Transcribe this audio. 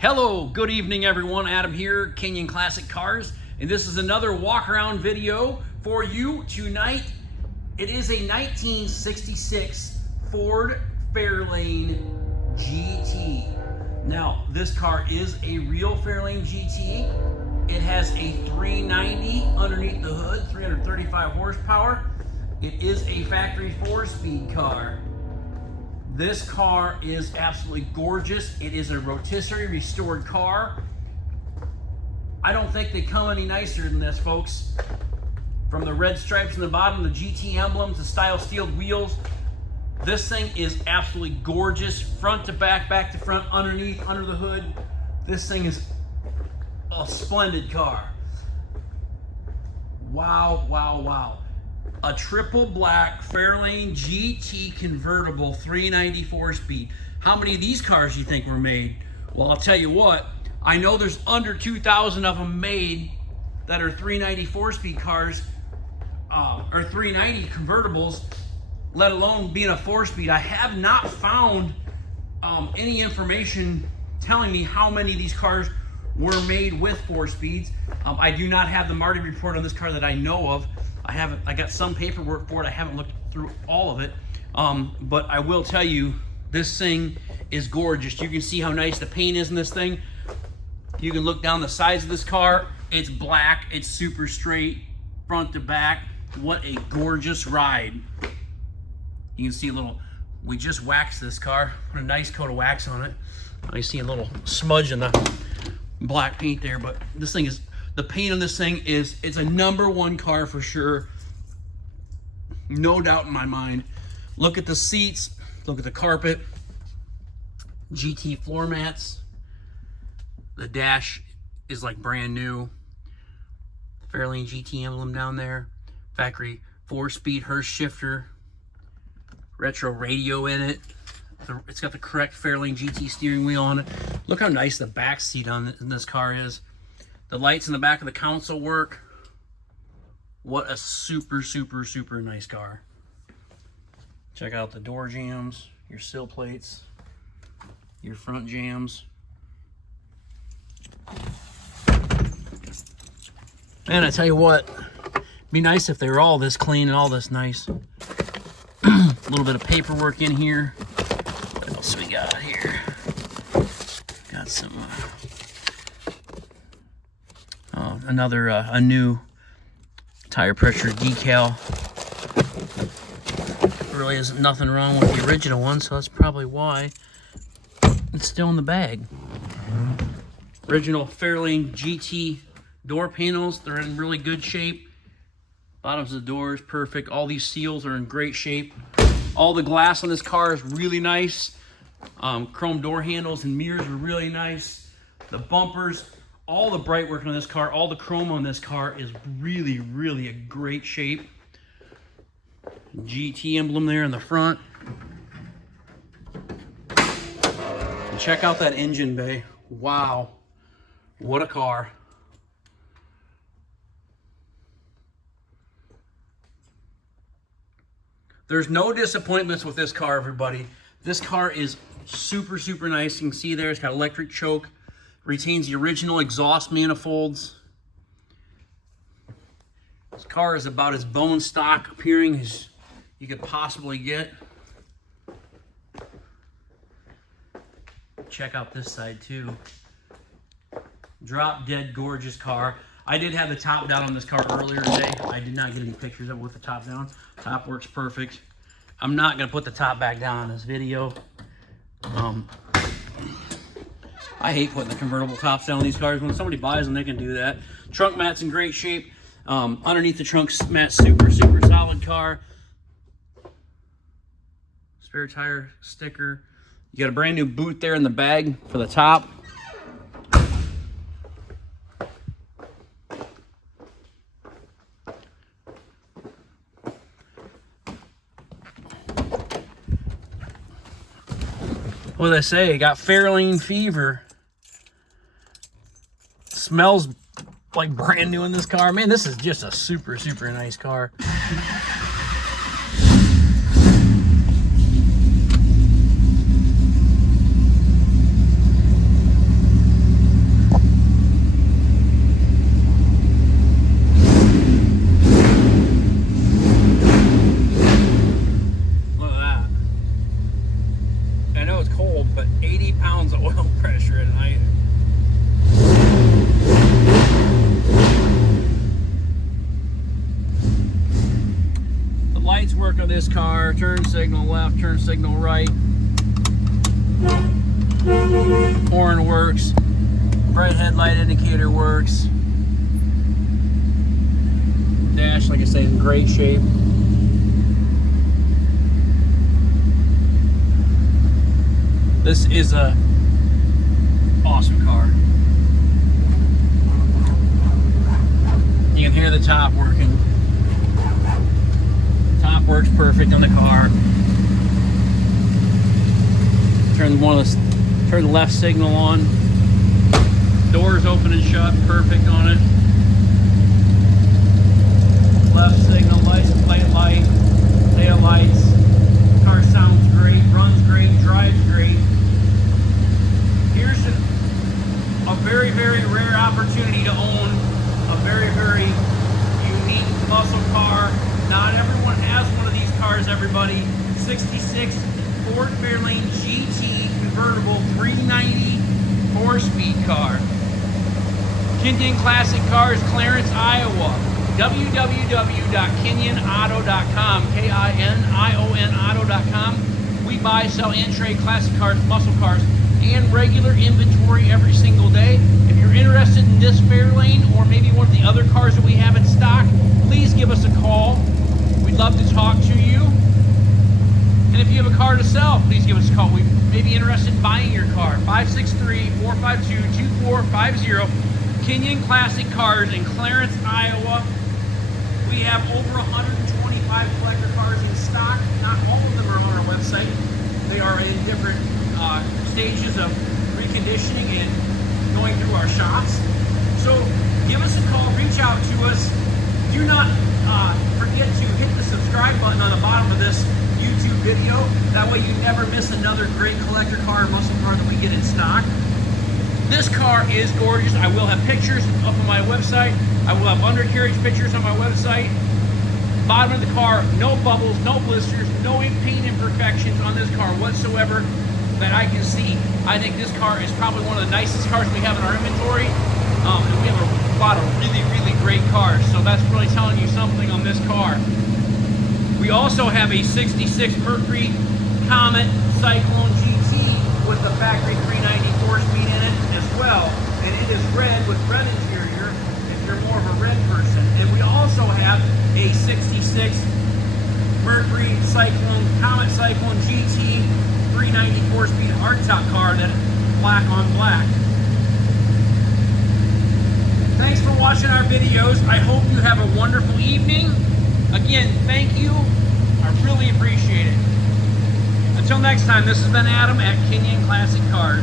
Hello, good evening everyone. Adam here, Kenyan Classic Cars, and this is another walk around video for you tonight. It is a 1966 Ford Fairlane GT. Now, this car is a real Fairlane GT. It has a 390 underneath the hood, 335 horsepower. It is a factory 4-speed car. This car is absolutely gorgeous. It is a rotisserie restored car. I don't think they come any nicer than this, folks. From the red stripes in the bottom, the GT emblems, the style steeled wheels. This thing is absolutely gorgeous. Front to back, back to front, underneath, under the hood. This thing is a splendid car. Wow, wow, wow. A triple black Fairlane GT convertible 390 4-speed. How many of these cars do you think were made? Well, I'll tell you what, I know there's under 2,000 of them made that are 390 4-speed cars, or 390 convertibles, let alone being a 4-speed. I have not found any information telling me how many of these cars were made with 4-speeds. I do not have the Marty report on this car that I know of. I got some paperwork for it. I haven't looked through all of it. But I will tell you, this thing is gorgeous. You can see how nice the paint is in this thing. You can look down the sides of this car. It's black, it's super straight, front to back. What a gorgeous ride. You can see a little, we just waxed this car, put a nice coat of wax on it. I see a little smudge in the black paint there, but this thing is, the paint on this thing is, it's a #1 car for sure. No doubt in my mind. Look at the seats, look at the carpet, GT floor mats. The dash is like brand new. Fairlane GT emblem down there. Factory 4-speed Hurst shifter. Retro radio in it. It's got the correct Fairlane GT steering wheel on it. Look how nice the back seat on this car is. The lights in the back of the console work. What a super, super, super nice car. Check out the door jambs, your sill plates, your front jambs. Man, I tell you what, it'd be nice if they were all this clean and all this nice. A little bit of paperwork in here. What else we got here? Got some... a new tire pressure decal. There really isn't nothing wrong with the original one, so that's probably why it's still in the bag. Original Fairlane GT door panels, they're in really good shape. Bottoms of the doors, perfect. All these seals are in great shape. All the glass on this car is really nice. Chrome door handles and mirrors are really nice. The bumpers, all the bright work on this car, all the chrome on this car is really, really a great shape. GT emblem there in the front. And check out that engine bay. Wow, what a car. There's no disappointments with this car, everybody. This car is super, super nice. You can see there, it's got electric choke. Retains the original exhaust manifolds. This car is about as bone stock appearing as you could possibly get. Check out this side too. Drop dead gorgeous car. I did have the top down on this car earlier today. I did not get any pictures of it with the top down. Top works perfect. I'm not gonna put the top back down on this video. I hate putting the convertible tops down on these cars. When somebody buys them, they can do that. Trunk mat's in great shape. Underneath the trunk mat, super, super solid car. Spare tire sticker. You got a brand new boot there in the bag for the top. What did I say? Got Fairlane fever. Smells like brand new in this car. Man, this is just a super, super nice car. off, turn signal right. Horn works. Bright headlight indicator works. Dash, like I say, is in great shape. This is a awesome car. You can hear the top working. Top works perfect on the car. Turn the left signal on. Doors open and shut, perfect on it. Left signal, license plate light, tail lights. Car sounds great, runs great, drives great. Here's a very, very rare opportunity to own a very, very unique muscle car. Not everyone has one of these cars, everybody. 66 Ford Fairlane GT convertible 390 4-speed car. Kenyon Classic Cars, Clarence, Iowa. www.kenyonauto.com, K-I-N-I-O-N auto.com. We buy, sell, and trade classic cars, muscle cars, and regular inventory every single day. If you're interested in this Fairlane or maybe one of the other cars that we have in stock, please give us a call. We'd love to talk to you. And if you have a car to sell, please give us a call. We may be interested in buying your car. 563-452-2450. Kenyon Classic Cars in Clarence, Iowa. We have over 125 collector cars in stock. Not all of them are on our website. They are in different stages of reconditioning and going through our shops. So give us a call, reach out to us. Do not forget to hit the subscribe button on the bottom of this YouTube video. That way you never miss another great collector car or muscle car that we get in stock. This car is gorgeous. I will have pictures up on my website. I will have undercarriage pictures on my website. Bottom of the car, no bubbles, no blisters, no paint imperfections on this car whatsoever that I can see. I think this car is probably one of the nicest cars we have in our inventory. And we have a lot of really, really great cars. So that's really telling you something on this car. We also have a 66 Mercury Comet Cyclone GT with the factory 394 speed in it as well. And it is red with red interior if you're more of a red person. And we also have a 66 Mercury Comet Cyclone GT 394 speed hardtop car that black on black. Thanks for watching our videos. I hope you have a wonderful evening. Again, thank you. I really appreciate it. Until next time, this has been Adam at Kenyon Classic Cars.